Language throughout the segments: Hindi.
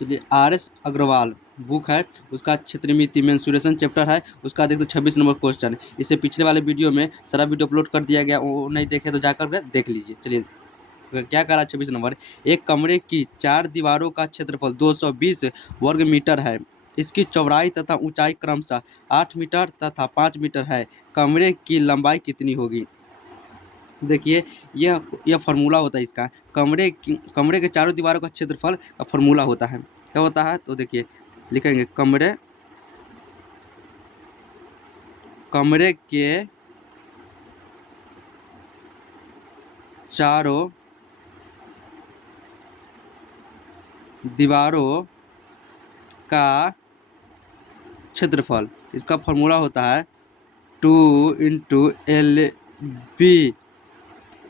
चलिए RS अग्रवाल बुक है, उसका क्षेत्रमिति मेंसुरेशन चैप्टर है, उसका देखो 26 नंबर क्वेश्चन। इससे पिछले वाले वीडियो में सारा वीडियो अपलोड कर दिया गया, वो नहीं देखे तो जाकर के देख लीजिए। चलिए क्या कह रहा है 26 नंबर, एक कमरे की 4 दीवारों का क्षेत्रफल 220 वर्ग मीटर है। इसकी चौड़ाई तथा ऊंचाई क्रमशः 8 मीटर तथा 5 मीटर है। कमरे की लंबाई कितनी होगी? देखिए यह फार्मूला होता है इसका, कमरे के चारों दीवारों का क्षेत्रफल का फार्मूला होता है। क्या होता है? तो देखिए लिखेंगे कमरे के चारों दीवारों का क्षेत्रफल, इसका फार्मूला होता है 2 ×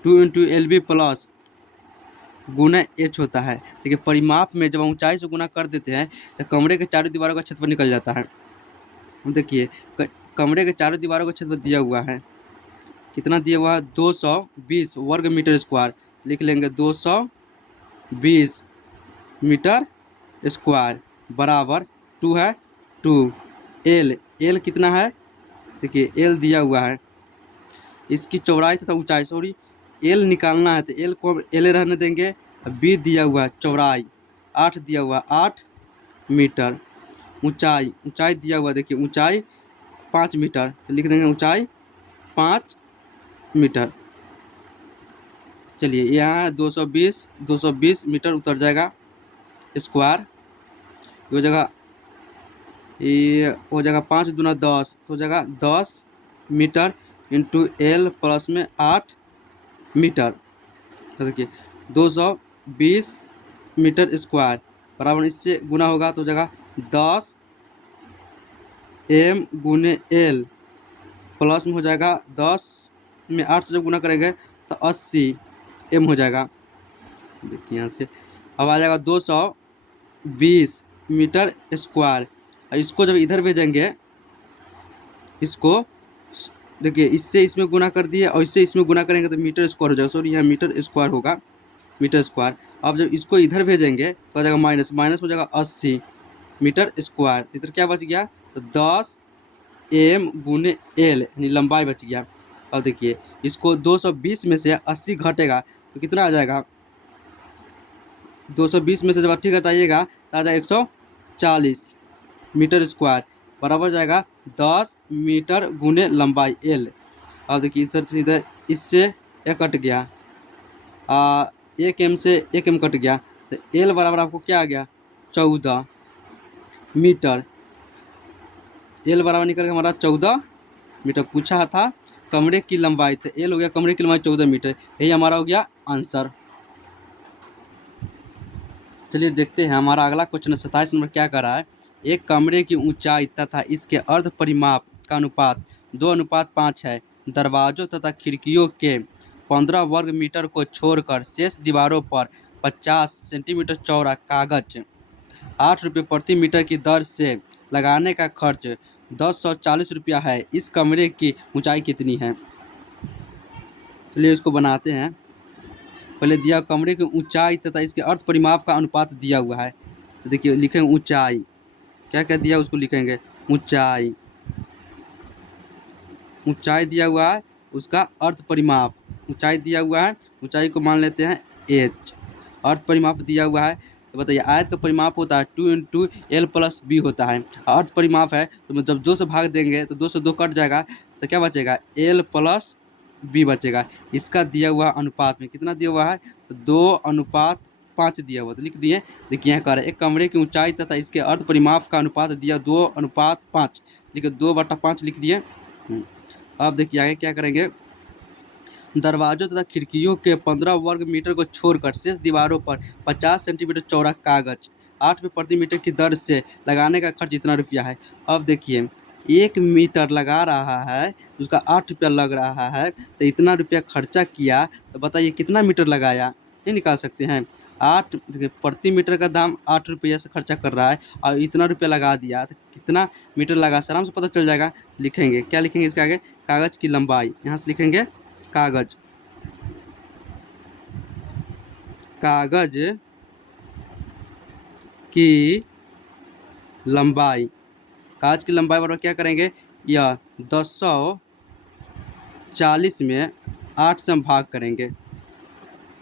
LB प्लस गुना H होता है। देखिए परिमाप में जब ऊंचाई से गुना कर देते हैं तो कमरे के चारों दीवारों का क्षेत्रफल निकल जाता है। देखिए कमरे के चारों दीवारों का क्षेत्रफल दिया हुआ है, कितना दिया हुआ है? 220 वर्ग मीटर स्क्वायर। लिख लेंगे 220 मीटर स्क्वायर बराबर 2 है 2 एल कितना है? देखिए एल दिया हुआ है, इसकी चौड़ाई तथा ऊंचाई, सॉरी एल निकालना है तो एल को हम एल रहने देंगे। बी दिया हुआ है चौड़ाई 8 दिया हुआ 8 मीटर। ऊंचाई दिया हुआ, देखिए ऊंचाई 5 मीटर, तो लिख देंगे ऊंचाई 5 मीटर। चलिए यहाँ 220 मीटर उतर जाएगा स्क्वायर, ये हो जाएगा 5 दूना 10, तो हो जाएगा 10 मीटर इंटू एल प्लस में 8 मीटर। तो देखिए 220 मीटर स्क्वायर बराबर इससे गुना होगा तो हो जाएगा 10 m गुने एल प्लस में हो जाएगा 10 में 8 से जब गुना करेंगे तो 80 m हो जाएगा। देखिए यहाँ से अब आ जाएगा 220 मीटर स्क्वायर। इसको जब इधर भेजेंगे, इसको देखिए इससे इसमें गुना कर दिए और इससे इसमें गुना करेंगे तो मीटर स्क्वायर हो जाएगा, सॉरी यहाँ मीटर स्क्वायर होगा, मीटर स्क्वायर। अब जब इसको इधर भेजेंगे तो आ जाएगा माइनस हो जाएगा 80 मीटर स्क्वायर। इधर क्या बच गया? तो 10 m गुने एल यानी लंबाई बच गया। अब देखिए इसको 220 में से 80 घटेगा तो कितना आ जाएगा? 220 में से जब 80 घटाइएगा तो आ जाएगा 140 मीटर स्क्वायर बराबर जाएगा 10 मीटर गुने लंबाई एल। अब देखिए इधर से इधर इससे एक कट गया, 1 m से 1 m कट गया, तो एल बराबर आपको क्या आ गया? 14 मीटर। एल बराबर निकल के हमारा 14 मीटर पूछा था कमरे की लंबाई, तो एल हो गया कमरे की लंबाई 14 मीटर, यही हमारा हो गया आंसर। चलिए देखते हैं हमारा अगला क्वेश्चन 27 नंबर क्या कर रहा है, एक कमरे की ऊंचाई तथा इसके अर्ध परिमाप का अनुपात 2:5 है। दरवाजों तथा खिड़कियों के 15 वर्ग मीटर को छोड़कर शेष दीवारों पर 50 सेंटीमीटर चौड़ा कागज 8 रुपये प्रति मीटर की दर से लगाने का खर्च 1040 रुपया है। इस कमरे की ऊंचाई कितनी है? चलिए इसको बनाते हैं। पहले दिया कमरे की ऊंचाई तथा इसके अर्ध परिमाप का अनुपात दिया हुआ है, तो देखिए लिखेंगे ऊंचाई, क्या क्या दिया उसको लिखेंगे ऊंचाई दिया हुआ है, उसका अर्ध परिमाप ऊंचाई दिया हुआ है, ऊंचाई को मान लेते हैं h। अर्ध परिमाप दिया हुआ है तो बताइए आयत का परिमाप होता है 2 × L + B होता है। अर्ध परिमाप है तो जब 2 से भाग देंगे तो 2 से 2 कट जाएगा तो क्या बचेगा? L + B बचेगा। इसका दिया हुआ अनुपात में कितना दिया हुआ है? 2:5 दिया हुआ, तो लिख दिए। देखिए यहाँ कह रहे हैं एक कमरे की ऊंचाई तथा इसके अर्ध परिमाप का अनुपात दिया 2:5, लिखे 2/5 लिख दिए। अब देखिए आगे क्या करेंगे, दरवाजों तथा खिड़कियों के 15 वर्ग मीटर को छोड़कर शेष दीवारों पर 50 सेंटीमीटर चौड़ा कागज 8 रुपये प्रति मीटर की दर से लगाने का खर्च इतना रुपया है। अब देखिए 1 मीटर लगा रहा है, उसका 8 रुपया लग रहा है, तो इतना रुपया खर्चा किया, तो बताइए कितना मीटर लगाया? नहीं निकाल सकते हैं। 8 प्रति मीटर का दाम 8 रुपया से खर्चा कर रहा है और इतना रुपया लगा दिया, तो कितना मीटर लगा आराम से पता चल जाएगा। लिखेंगे क्या लिखेंगे इसके आगे? कागज की लंबाई, यहाँ से लिखेंगे कागज की लंबाई, कागज की लंबाई बराबर क्या करेंगे, यह 1040 में 8 से हम भाग करेंगे।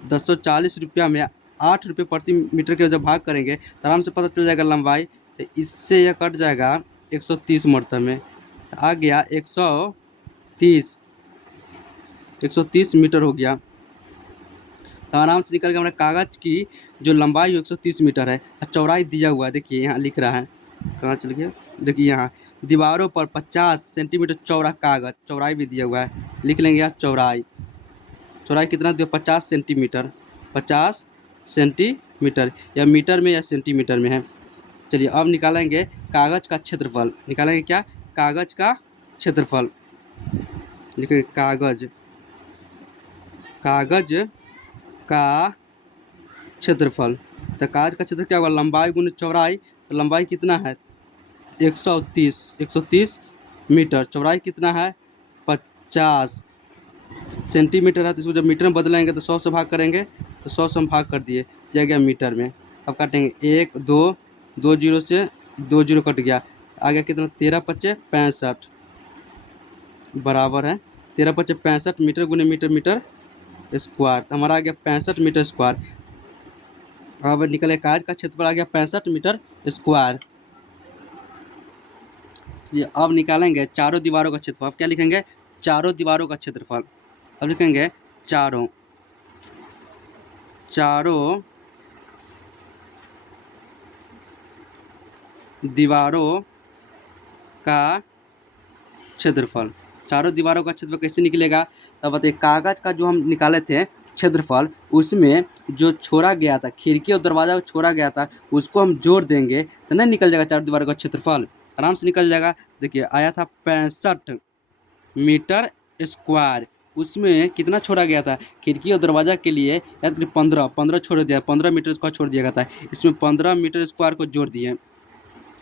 1040 रुपया में 8 रुपये प्रति मीटर के जब भाग करेंगे तो आराम से पता चल जाएगा लंबाई। तो इससे यह कट जाएगा 130 मरतब में, तो आ गया 130 मीटर हो गया। तो आराम से निकल गया हमारे कागज़ की जो लंबाई 130 मीटर है। चौड़ाई दिया हुआ है, देखिए यहाँ लिख रहा है, कहाँ चल गया, देखिए यहाँ दीवारों पर 50 सेंटीमीटर चौड़ा कागज़, चौड़ाई भी दिया हुआ है, लिख लेंगे यहाँ चौड़ाई कितना दिया, 50 सेंटीमीटर, 50 सेंटीमीटर, या मीटर में या सेंटीमीटर में है। चलिए अब निकालेंगे कागज़ का क्षेत्रफल, निकालेंगे क्या, कागज़ का क्षेत्रफल, लिखेंगे कागज़ का क्षेत्रफल। तो कागज का क्षेत्र क्या होगा, लंबाई गुना चौड़ाई, तो लंबाई कितना है 130 मीटर, चौड़ाई कितना है 50 सेंटीमीटर है। तो इसको जब मीटर में बदलेंगे तो 100 से भाग करेंगे, तो 100 से हम भाग कर दिए, दिया गया मीटर में। अब काटेंगे 1 2 2 जीरो से 2 जीरो कट गया, आ गया कितना 13 पच्चे 65 बराबर है 13 पच्चे 65 मीटर गुने मीटर स्क्वायर, तो हमारा आ गया 65 मीटर स्क्वायर। अब निकले कागज का क्षेत्रफल आ गया 65 मीटर स्क्वायर। ये अब निकालेंगे चारों दीवारों का क्षेत्रफल। अब क्या लिखेंगे, चारों दीवारों का क्षेत्रफल। अब लिखेंगे चारों दीवारों का क्षेत्रफल। चारों दीवारों का क्षेत्रफल कैसे निकलेगा, तब बताइए। कागज का जो हम निकाले थे क्षेत्रफल, उसमें जो छोड़ा गया था, खिड़की और दरवाजा छोड़ा गया था, उसको हम जोड़ देंगे तो नहीं निकल जाएगा चारों दीवारों का क्षेत्रफल, आराम से निकल जाएगा। देखिए आया था 65 मीटर स्क्वायर, उसमें कितना छोड़ा गया था, खिड़की और दरवाजा के लिए 15 छोड़ दिया, 15 मीटर स्क्वायर छोड़ दिया गया था, इसमें 15 मीटर स्क्वायर को जोड़ दिए।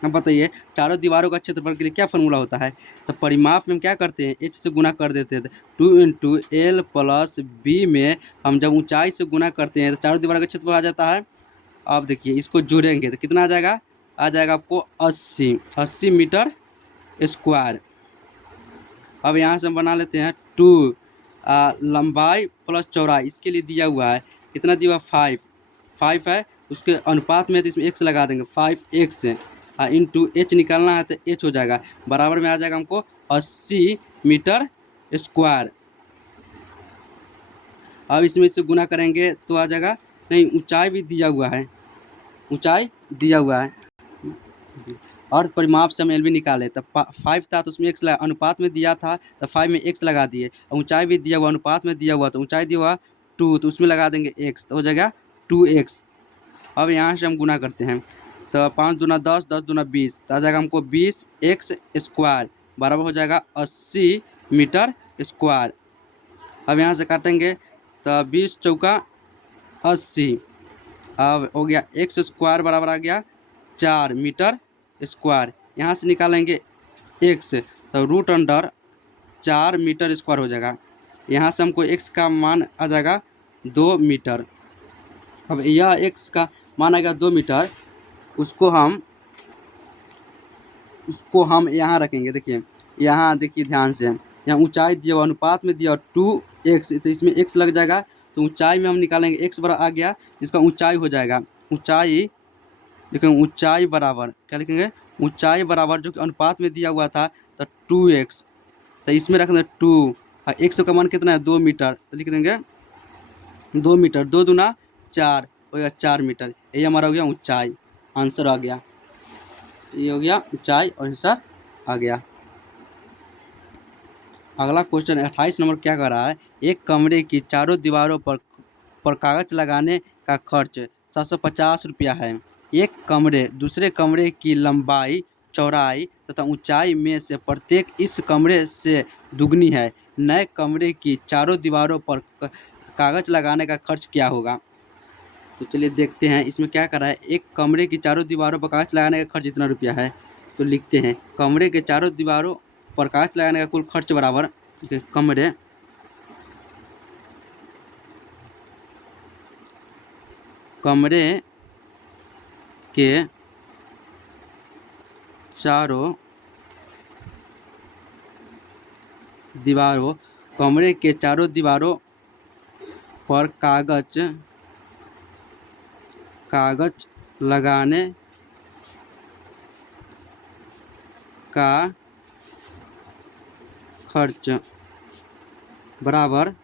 अब बताइए चारों दीवारों का क्षेत्रफल के लिए क्या फॉर्मूला होता है, तो परिमाप में हम क्या करते हैं, h से गुना कर देते हैं, 2 × L + B में हम जब ऊंचाई से गुना करते हैं तो चारों दीवारों का क्षेत्रफल आ जाता है। अब देखिए इसको जोड़ेंगे तो कितना आ जाएगा, आपको 80 मीटर स्क्वायर। अब यहाँ से हम बना लेते हैं 2 लंबाई प्लस चौड़ाई, इसके लिए दिया हुआ है कितना दिया हुआ 5 है, उसके अनुपात में तो इसमें x लगा देंगे 5x इंटू h निकालना है तो h हो जाएगा, बराबर में आ जाएगा हमको 80 मीटर स्क्वायर। अब इसमें इससे गुना करेंगे तो आ जाएगा, नहीं ऊंचाई भी दिया हुआ है, और परिमाप से हम एल भी निकाले, तब 5 था तो उसमें x लगा, अनुपात में दिया था तो 5 में x लगा दिए, ऊंचाई भी दिया हुआ, अनुपात में दिया हुआ तो ऊंचाई दिया हुआ 2, तो उसमें लगा देंगे x, तो हो जाएगा 2x। अब यहाँ से हम गुना करते हैं तो 5 दूना 10, 10 दूना 20, तो आ जाएगा हमको 20x स्क्वायर बराबर हो जाएगा 80 मीटर स्क्वायर। अब यहाँ से काटेंगे तो 20 चौका 80, अब हो गया x स्क्वायर बराबर आ गया 4 मीटर स्क्वायर। यहाँ से निकालेंगे x, तो √4 मीटर स्क्वायर हो जाएगा। यहाँ से हमको x का मान आ जाएगा 2 मीटर। अब यह x का मान आ गया 2 मीटर, उसको हम यहाँ रखेंगे। देखिए यहाँ देखिए ध्यान से, यहाँ ऊंचाई दिया हुआ, अनुपात में दिया 2x, तो इसमें x लग जाएगा, तो ऊंचाई में हम निकालेंगे x बराबर आ गया, इसका ऊंचाई हो जाएगा, ऊंचाई लिखेंगे, ऊंचाई बराबर क्या लिखेंगे, ऊंचाई बराबर जो कि अनुपात में दिया हुआ था तो 2x, तो इसमें रख देंगे 2, x का मान कितना है 2 मीटर, तो लिख देंगे 2 मीटर, 2 दूना 4 हो गया 4 मीटर। ये हमारा हो गया ऊंचाई, आंसर आ गया, ये हो गया ऊंचाई और आंसर आ गया। अगला क्वेश्चन 28 नंबर क्या कर रहा है, एक कमरे की चारों दीवारों पर कागज लगाने का खर्च 750 रुपया है। एक कमरे दूसरे कमरे की लंबाई, चौड़ाई तथा ऊंचाई में से प्रत्येक इस कमरे से दुगनी है। नए कमरे की चारों दीवारों पर कागज लगाने का खर्च क्या होगा। तो चलिए देखते हैं इसमें क्या कर रहा है, एक कमरे की चारों दीवारों पर कागज लगाने का खर्च इतना रुपया है। तो लिखते हैं कमरे के चारों दीवारों पर कागज लगाने का कुल खर्च बराबर, कमरे के चारों दीवारों कमरे के चारों दीवारों पर कागज लगाने का खर्च बराबर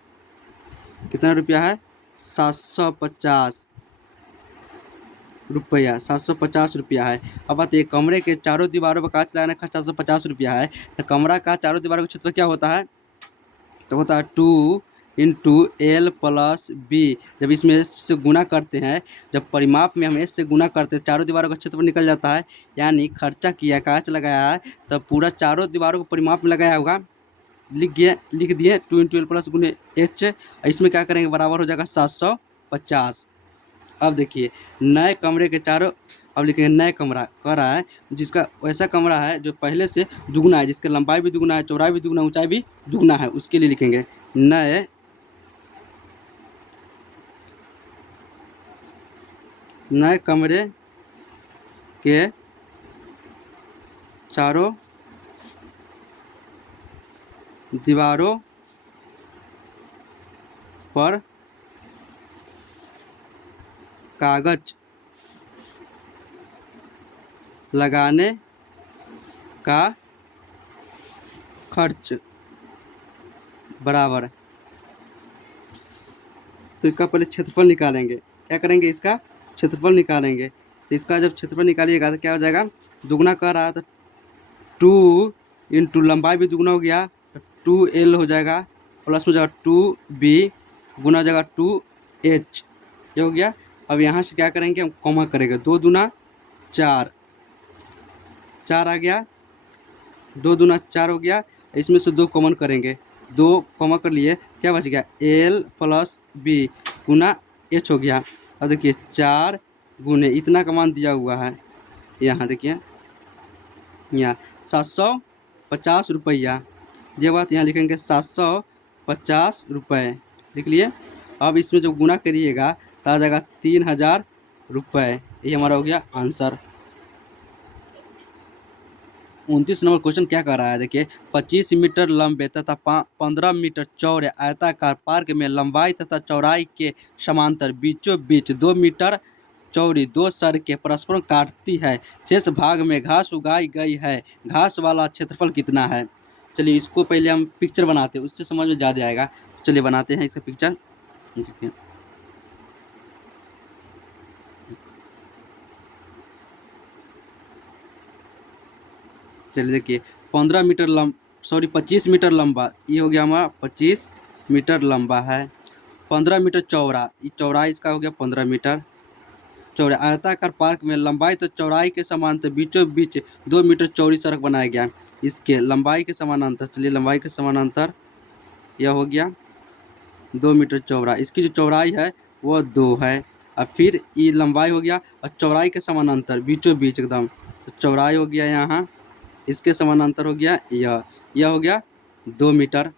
कितना रुपया है? 750 रुपया। 750 रुपया है। अब बताइए कमरे के चारों दीवारों पर कागज लगाने का खर्च 750 रुपया है, तो कमरा का चारों दीवारों का क्षेत्रफल क्या होता है? तो होता है 2 × L + B। जब इसमें S से गुना करते हैं, जब परिमाप में हम S से गुना करते हैं, चारों दीवारों का क्षेत्रफल निकल जाता है। यानी खर्चा किया, कागज लगाया है, तब पूरा चारों दीवारों को परिमाप में लगाया होगा, लिख दिए 2 × L + इसमें क्या करेंगे, बराबर हो जाएगा 750। अब देखिए नए कमरे के चारों, अब लिखेंगे नए कमरा कह रहा है जिसका ऐसा कमरा है जो पहले से दुगना है, जिसका लंबाई भी दुगना है, चौड़ाई भी दुगना, ऊंचाई भी दुगना है, उसके लिए लिखेंगे नए कमरे के चारों दीवारों पर कागज लगाने का खर्च बराबर। तो इसका पहले क्षेत्रफल निकालेंगे। क्या करेंगे, इसका क्षेत्रफल निकालेंगे। तो इसका जब क्षेत्रफल निकालिएगा तो क्या हो जाएगा, दुगना कर रहा है तो 2 × लंबाई भी दुगना हो गया तो 2L हो जाएगा, प्लस में हो जाएगा 2B गुना हो जाएगा 2H, ये हो गया। अब यहाँ से क्या करेंगे, हम कॉमा करेंगे, 2 दूना 4, 4 आ गया, 2 दूना 4 हो गया। इसमें से 2 कॉमन करेंगे, 2 कॉमा कर लिए, क्या बच गया, L + B गुना H हो गया। अब देखिए 4 गुने इतना का मान दिया हुआ है, यहाँ देखिए यहाँ 750 रुपया। ये बात यहाँ लिखेंगे 750 रुपये, लिख लिए। अब इसमें जब गुना करिएगा तो आ जाएगा 3000 रुपये। ये हमारा हो गया आंसर। 29 नंबर क्वेश्चन क्या कर रहा है, देखिए 25 मीटर लंबे तथा 15 मीटर चौड़े आयताकार पार्क में लंबाई तथा चौड़ाई के समांतर बीचों बीच 2 मीटर चौड़ी 2 सड़कें परस्पर काटती है। शेष भाग में घास उगाई गई है, घास वाला क्षेत्रफल कितना है? चलिए इसको पहले हम पिक्चर बनाते हैं, उससे समझ में ज़्यादा आएगा। चलिए बनाते हैं इसका पिक्चर। देखिए चलिए देखिए 25 मीटर लंबा, ये हो गया हमारा 25 मीटर लंबा है। 15 मीटर चौड़ा, ये चौड़ाई इसका हो गया 15 मीटर चौड़े आयताकार पार्क में लंबाई तो चौड़ाई के समानांतर बीचों बीच 2 मीटर चौड़ी सड़क बनाया गया। इसके लंबाई के समानांतर, चलिए लंबाई के समानांतर यह हो गया 2 मीटर चौड़ा, इसकी जो चौड़ाई है वो 2 है। अब फिर ये लंबाई हो गया और चौड़ाई के समानांतर बीचों बीच एकदम, तो चौड़ाई हो गया यहाँ, इसके समानांतर हो गया यह हो गया 2 मीटर हो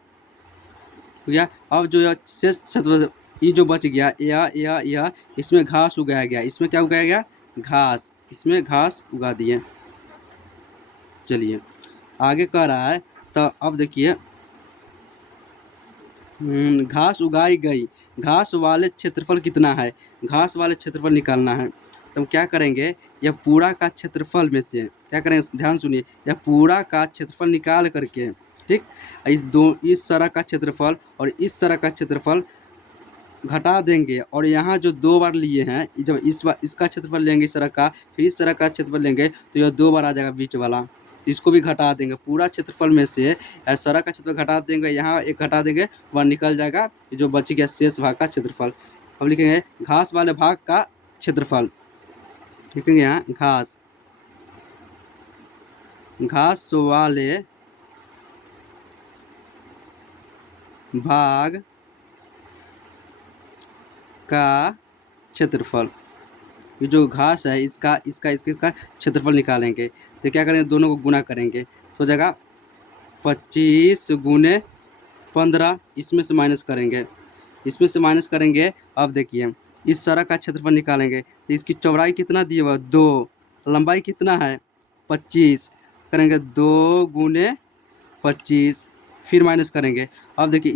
गया। अब जो यह शेष क्षेत्र, ये जो बच गया यह इसमें घास उगाया गया, इसमें क्या उगाया गया, घास, इसमें घास उगा दिए। चलिए आगे कह रहा है, तो अब देखिए घास उगाई गई, घास वाले क्षेत्रफल कितना है, घास वाले क्षेत्रफल निकालना है। तो हम क्या करेंगे, यह पूरा का क्षेत्रफल में से क्या करेंगे, ध्यान सुनिए, यह पूरा का क्षेत्रफल निकाल करके, ठीक, इस सड़क का क्षेत्रफल और इस सड़क का क्षेत्रफल घटा देंगे, और यहाँ जो 2 बार लिए हैं, जब इस बार इसका क्षेत्रफल लेंगे इस सड़क का, फिर इस सड़क का क्षेत्रफल लेंगे, तो यह 2 बार आ जाएगा बीच वाला, इसको भी घटा देंगे। पूरा क्षेत्रफल में से सड़क का क्षेत्रफल घटा देंगे, यहाँ एक घटा देंगे, वह निकल जाएगा जो बच गया शेष भाग का क्षेत्रफल। अब लिखेंगे घास वाले भाग का क्षेत्रफल, लिखेंगे यहाँ घास वाले भाग का क्षेत्रफल, ये जो घास है इसका क्षेत्रफल निकालेंगे। तो क्या करेंगे, दोनों को गुना करेंगे, तो हो जाएगा 25 गुने 15, इसमें से माइनस करेंगे, अब देखिए इस सड़क का क्षेत्रफल निकालेंगे, तो इसकी चौड़ाई कितना दिया हुआ, 2, लंबाई कितना है 25, करेंगे 2 × 25, फिर माइनस करेंगे। अब देखिए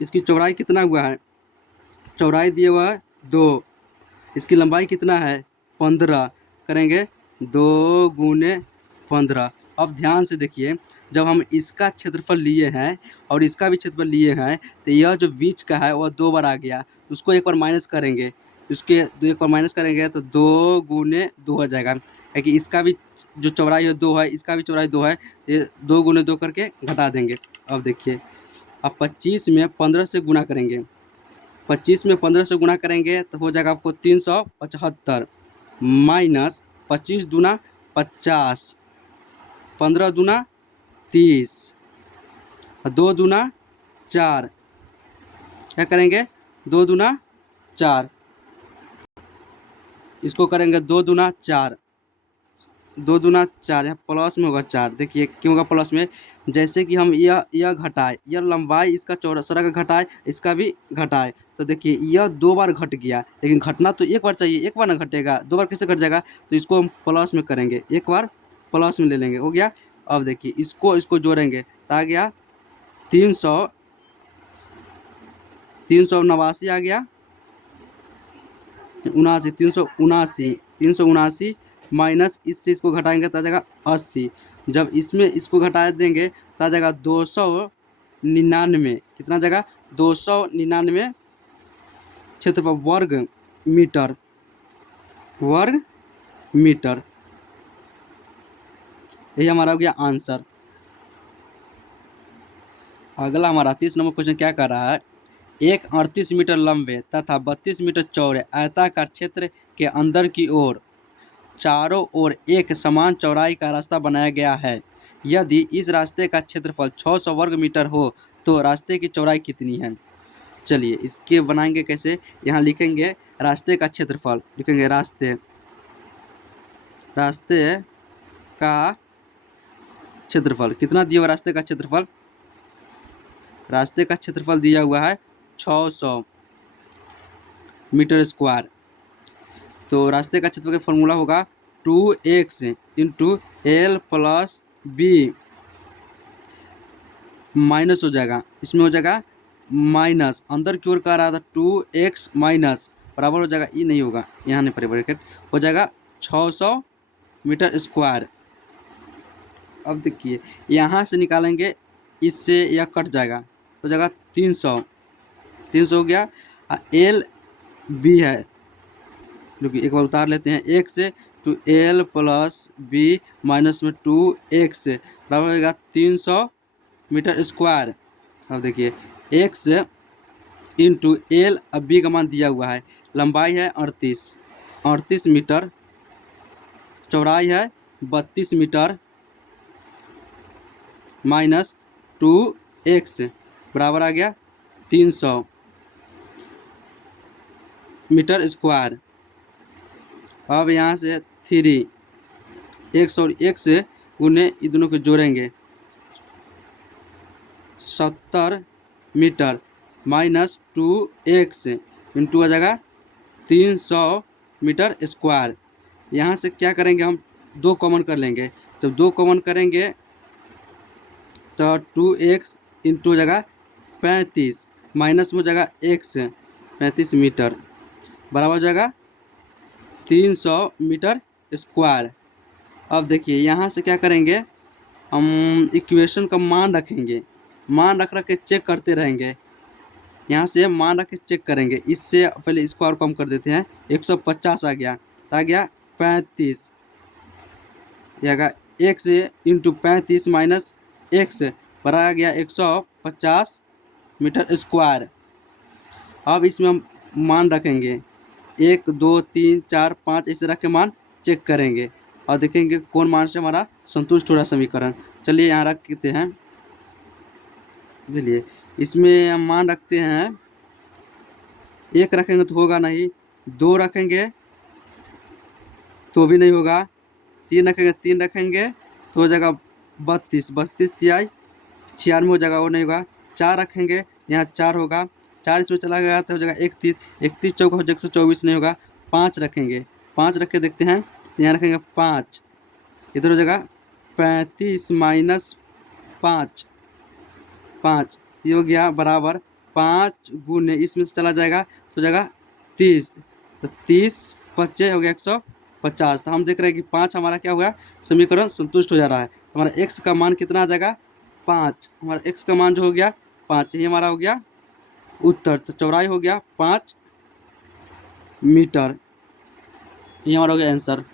इसकी चौड़ाई कितना हुआ है, चौड़ाई दिया हुआ है 2, इसकी लंबाई कितना है 15, करेंगे 2 × 15। अब ध्यान से देखिए, जब हम इसका क्षेत्रफल लिए हैं और इसका भी क्षेत्रफल लिए हैं तो यह जो बीच का है वह 2 बार आ गया, उसको एक बार माइनस करेंगे, उसके एक बार माइनस करेंगे तो 2 × 2 हो जाएगा, क्योंकि इसका भी जो चौड़ाई है 2 है, इसका भी चौड़ाई 2 है, ये 2 × 2 करके घटा देंगे। अब देखिए, अब 25 में 15 से गुणा करेंगे, 25 में 15 से गुणा करेंगे तो हो जाएगा आपको 375, माइनस 25 दूना 50, 15 दूना 30, 2 दूना 4, क्या करेंगे 2 दूना 4, इसको करेंगे 2 दूना 4, 2 दूना 4, यहाँ प्लस में होगा 4। देखिए क्यों होगा प्लस में, जैसे कि हम यह घटाए, यह लंबाई इसका चौरसरा का घटाए, इसका भी घटाए, तो देखिए यह 2 बार घट गया, लेकिन घटना तो एक बार चाहिए, एक बार ना घटेगा, 2 बार कैसे घट जाएगा, तो इसको हम प्लस में करेंगे, एक बार प्लस में ले लेंगे, हो गया। अब देखिए इसको जोड़ेंगे तो आ गया 389 आ गया, 379 माइनस इससे इसको घटाएंगे तो आ जाएगा 80। जब इसमें इसको घटा देंगे तो आ जाएगा 299, कितना जाएगा 299 क्षेत्रफल वर्ग मीटर। यही हमारा हो गया आंसर। अगला हमारा 30 नंबर क्वेश्चन क्या कर रहा है, एक 38 मीटर लंबे तथा 32 मीटर चौड़े आयताकार क्षेत्र के अंदर की ओर चारों ओर एक समान चौड़ाई का रास्ता बनाया गया है। यदि इस रास्ते का क्षेत्रफल 600 वर्ग मीटर हो तो रास्ते की चौड़ाई कितनी है। चलिए इसके बनाएंगे कैसे, यहाँ लिखेंगे रास्ते का क्षेत्रफल, लिखेंगे रास्ते का क्षेत्रफल कितना दिया हुआ, रास्ते का क्षेत्रफल दिया हुआ है 600 मीटर स्क्वायर। तो रास्ते का क्षेत्रफल का फॉर्मूला होगा 2x × L + B, माइनस हो जाएगा, इसमें हो जाएगा माइनस, अंदर की ओर का रहा था 2x माइनस बराबर हो जाएगा, ये नहीं होगा, यहाँ नहीं परिवर्तित हो जाएगा 600 मीटर स्क्वायर। अब देखिए यहाँ से निकालेंगे, इससे यह कट जाएगा, हो जाएगा 300 हो गया। L B है, क्योंकि एक बार उतार लेते हैं, x × L + B माइनस में 2x बराबर होगा 300 मीटर स्क्वायर। अब देखिए x × L, अब B का मान दिया हुआ है, लंबाई है 38 मीटर, चौड़ाई है 32 मीटर, माइनस 2x बराबर आ गया 300 मीटर स्क्वायर। अब यहाँ से 3 x और x उन्हें इन दोनों को जोड़ेंगे, 70 मीटर माइनस 2x इंटू आ जाएगा 300 मीटर स्क्वायर। यहाँ से क्या करेंगे, हम 2 कॉमन कर लेंगे, जब 2 कॉमन करेंगे तो 2x इंटू हो जाएगा 35, माइनस में हो जाएगा x 35 मीटर बराबर हो जाएगा 300 मीटर स्क्वायर। अब देखिए यहाँ से क्या करेंगे, हम इक्वेशन का मान रखेंगे, मान रख के चेक करते रहेंगे, यहाँ से मान रख के चेक करेंगे। इससे पहले इसको और कम कर देते हैं, 150 आ गया, तो आ गया 35, यह x इंटू 35 माइनस x बराबर आ गया 150 मीटर स्क्वायर। अब इसमें हम मान रखेंगे 1 2 3 4 5 ऐसे रख के मान चेक करेंगे और देखेंगे कौन मान से हमारा संतुष्ट हो रहा समीकरण। चलिए यहाँ रख देते हैं, चलिए इसमें हम मान रखते हैं, 1 रखेंगे तो होगा नहीं, 2 रखेंगे तो भी नहीं होगा, 3 रखेंगे तो हो जाएगा 32 तिहाई 96 हो जाएगा, वो नहीं होगा। 4 रखेंगे, यहाँ 4 होगा, 4 इसमें चला गया तो हो जाएगा 31 चौका हो जाएगा 124 नहीं होगा। 5 रखेंगे, 5 रख के देखते हैं, यहाँ रखेंगे 5, इधर हो जाएगा 35 माइनस 5, 5 ये हो गया बराबर 5 गुने इसमें से चला जाएगा तो हो जाएगा 30, तो 30 बच्चे हो गया 150। तो हम देख रहे हैं कि 5 हमारा क्या हुआ, समीकरण संतुष्ट हो जा रहा है। हमारा x का मान कितना आ जाएगा 5, हमारा x का मान जो हो गया 5, ये हमारा हो गया उत्तर। तो चौड़ाई हो गया 5 मीटर, ये हमारा हो गया आंसर।